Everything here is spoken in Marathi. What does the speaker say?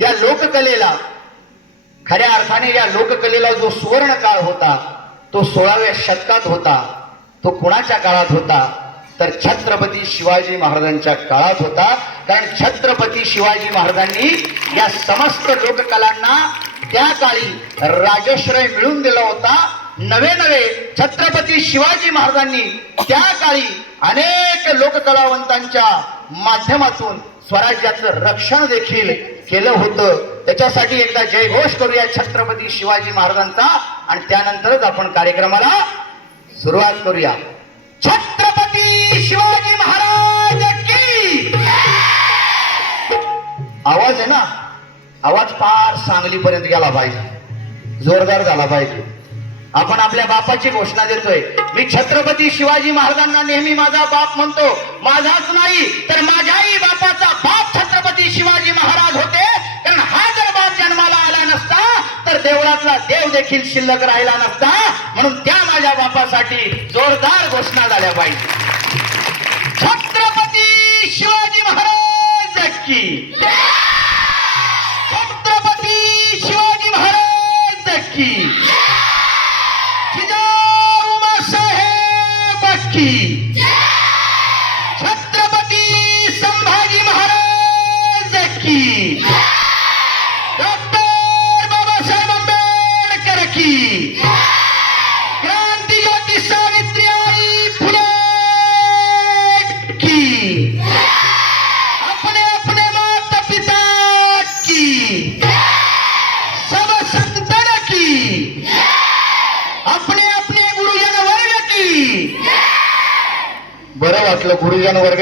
या लोककलेला, खऱ्या अर्थाने या लोककलेला जो सुवर्ण काळ होता तो 16व्या शतकात होता. तो कुणाच्या काळात होता तर छत्रपती शिवाजी महाराजांच्या काळात होता. कारण छत्रपती शिवाजी महाराजांनी या समस्त लोककलांना त्या काळी राजश्रय मिळवून दिला होता. नवे नवे छत्रपती शिवाजी महाराजांनी त्या काळी अनेक लोककलावंतांच्या माध्यमातून स्वराज्याचं रक्षण देखील केलं होतं. त्याच्यासाठी एकदा जयघोष करूया छत्रपती शिवाजी महाराजांचा आणि त्यानंतरच आपण कार्यक्रमाला सुरुवात करूया. छत्रपती शिवाजी महाराज की. आवाज आहे ना, आवाज पार सांगलीपर्यंत गेला पाहिजे, जोरदार झाला पाहिजे. आपण आपल्या बापाची घोषणा देतोय. मी छत्रपती शिवाजी महाराजांना नेहमी माझा बाप म्हणतो. माझाच नाही तर माझ्याही बापाचा बाप छत्रपती शिवाजी महाराज होते. कारण हा जर बाप जन्माला आला नसता तर देवळातला देव देखील शिल्लक राहिला नसता. म्हणून त्या माझ्या बापासाठी जोरदार घोषणा झाल्या पाहिजे. छत्रपती शिवाजी महाराज की. छत्रपती शिवाजी महाराज की. की. छत्रपती संभाजी महाराज की. डॉक्टर बाबासाहेब आंबेडकर की. क्रांती ज्योती सावित्रीबाई फुले की. अपने अपने माता पिता की. सब संतन की. अपने अपने गुरुजन वर्ग की. बरं वाटलं गुरुजन वर्ग